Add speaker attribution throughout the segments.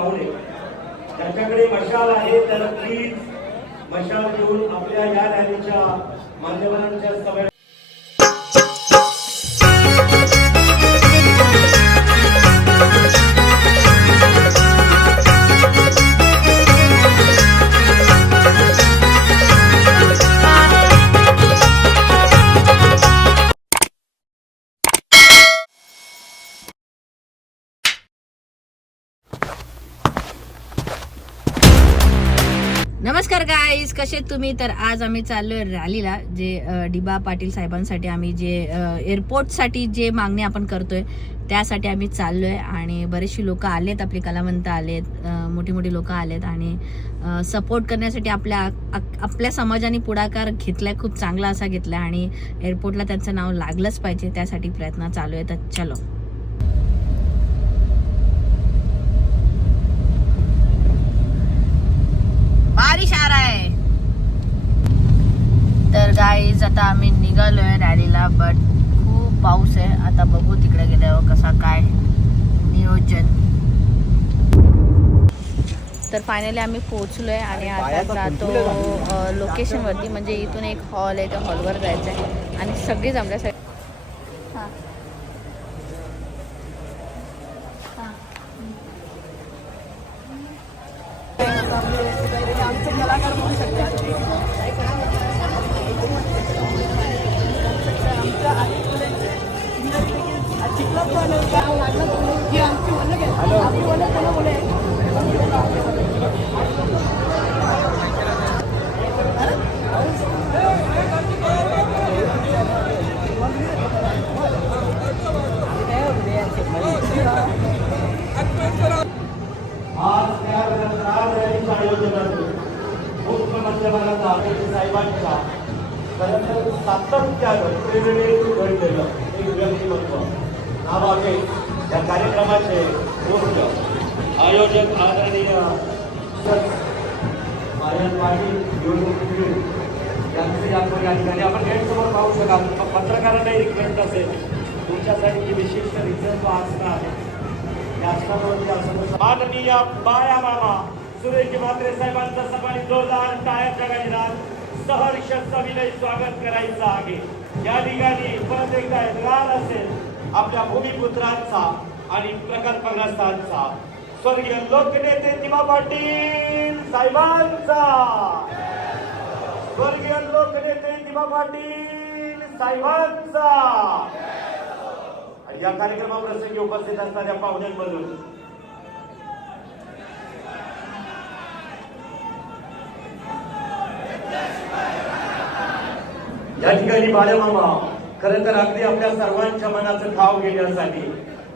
Speaker 1: पाहुणे. त्यांच्याकडे मशाल आहे तर प्लीज मशाल घेऊन आपल्या या रॅलीच्या मान्यवरांच्या सभेत
Speaker 2: नमस्कार गाईज कसे आहेत तुम्ही? तर आज आम्ही चाललोय रॅलीला जे डिबा पाटील साहेबांसाठी आम्ही जे एअरपोर्टसाठी जे मागणी आपण करतोय त्यासाठी आम्ही चाललोय. आणि बरेचशी लोक आलेत आपले कलावंत आलेत मोठी मोठी लोक आलेत. आणि सपोर्ट करण्यासाठी आपल्या आपल्या समाजाने पुढाकार घेतलाय खूप चांगला असा घेतलाय. आणि एअरपोर्टला त्यांचं नाव लागलंच पाहिजे त्यासाठी प्रयत्न चालू आहे. तर चलो बारिश आ रहा है तर गाईज आता आम्ही निघालोय रॅलीला बट खूप पाऊस आहे. आता बघू तिकडे गेल्यावर कसा काय नियोजन. तर फायनली आम्ही पोहोचलोय आणि आता जातो लोकेशन वरती. म्हणजे इथून एक हॉल आहे त्या हॉलवर जायचं आहे आणि सगळी जमल्यासाठी हां.
Speaker 1: आज त्या आज रॅलीच्या आयोजनाचे साहेबांच्या खरं सातत्यानं प्रेरणेतून घडलेलं एक व्यक्तिमत्व नावाने या कार्यक्रमाचे मुख्य आयोजक आदरणीय आर्यन पाटील निवडणूक यांचे आपण या ठिकाणी आपण गेटसमोर पाहू शकाल पत्रकारांनाही रिक्वेस्ट असेल तुमच्यासाठी विशिष्ट रिझल्ट आसनं आहे या माननीय बाया मामा सुरेश म्हात्रे साहेबांचा सकाळी जोरदार टाळ्याच्या गजरात सहर्ष सविनय स्वागत करायचं आहे. या ठिकाणी परत एकदा रान असेल आपल्या भूमिपुत्रांचा आणि प्रकल्पग्रस्तांचा. स्वर्गीय लोकनेते दिमा पाटील साहेबांचा. स्वर्गीय लोकनेते दिमा पाटील साहेबांचा. या कार्यक्रमाप्रसंगी उपस्थित असणाऱ्या पाहुण्यांमधून या ठिकाणी बाळमामा खरं तर अगदी आपल्या सर्वांच्या मनाचं ठाव घेण्यासाठी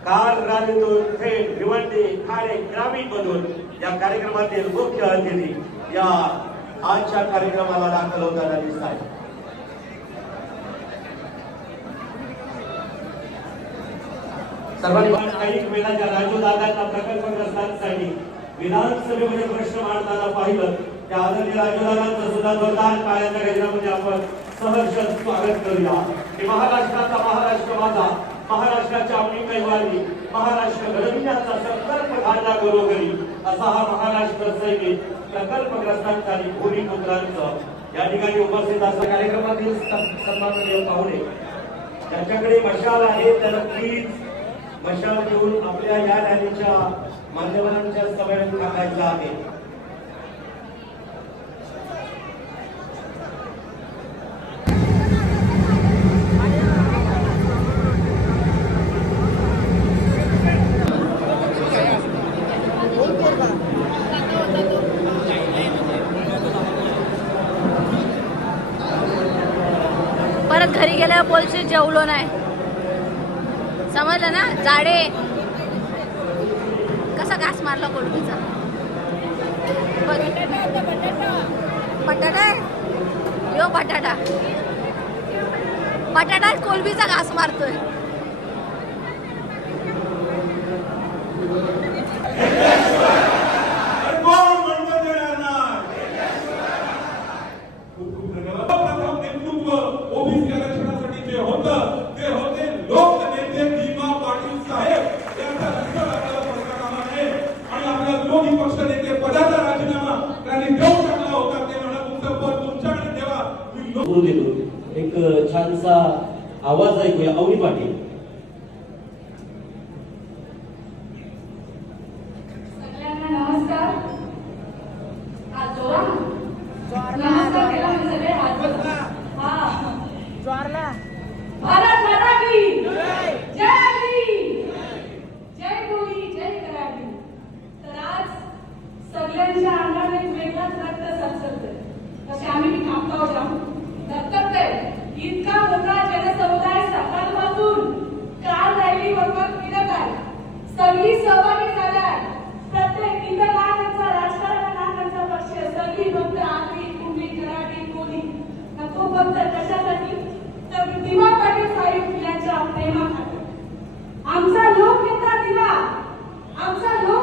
Speaker 1: काल राजूतून थेट भिवंडी ठाणे ग्रामीण मधून या कार्यक्रमातील मुख्य अतिथी या आजच्या कार्यक्रमाला दाखल होताना दिसत आहे सर्वांनी काही वेळाच्या राजू दादांना प्रकल्पग्रस्तांसाठी विधानसभेमध्ये प्रश्न मांडताना पाहिलं. त्या आदरणीय राजू दादांचं सुद्धा जोरदार टाळ्याच्या गजरामध्ये आपण सहर्ष स्वागत करूया. महाराष्ट्राचा महाराष्ट्र माझा महाराष्ट्राच्या अवनी कैवारी महाराष्ट्र घडविण्याचा संकल्प घालला घरोघरी असा हा महाराष्ट्र सैनिक प्रकल्पग्रस्तांचा आणि भूमिपुत्रांचं या ठिकाणी उपस्थित असं कार्यक्रमातील सन्माननीय पाहुणे त्यांच्याकडे मशाल आहे तर प्लीज मशाल घेऊन आपल्या या रॅलीच्या मान्यवरांच्या सभेत टाकायचं आहे
Speaker 2: परत घरी गेल्यावर बोलशी जेवलो नाही. समजलं ना? जाडे. कसा घास मारला कोळबीचा बटाटा आहे? यो बटाटा. बटाटा कोलबीचा घास मारतोय.
Speaker 1: त्यांचा आवाज ऐकूया. अवनी पाटील.
Speaker 3: सगळ्यांच्या अंगाने वेगळाच रक्त जाऊ इतका मोठा जनसमुदाय सकाळपासून काल रॅली बरोबर फिरत आहे. सगळी सहभागी झाल्या आहे प्रत्येक इथं ना राजकारण ना पक्ष सगळी फक्त आगरी कुंडी कराटी कोणी तो फक्त कशासाठी तर दिवा पाटील साहेब यांच्या प्रेमासाठी आमचा लोकनेता दिवा आमचा लोक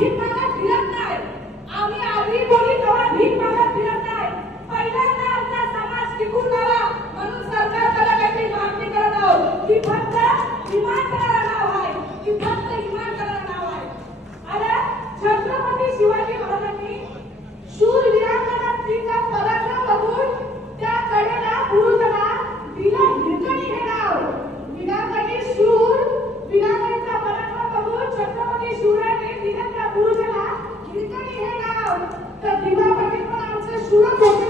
Speaker 3: Get back. तर बीमा पटेल पण आमचं सुरत होते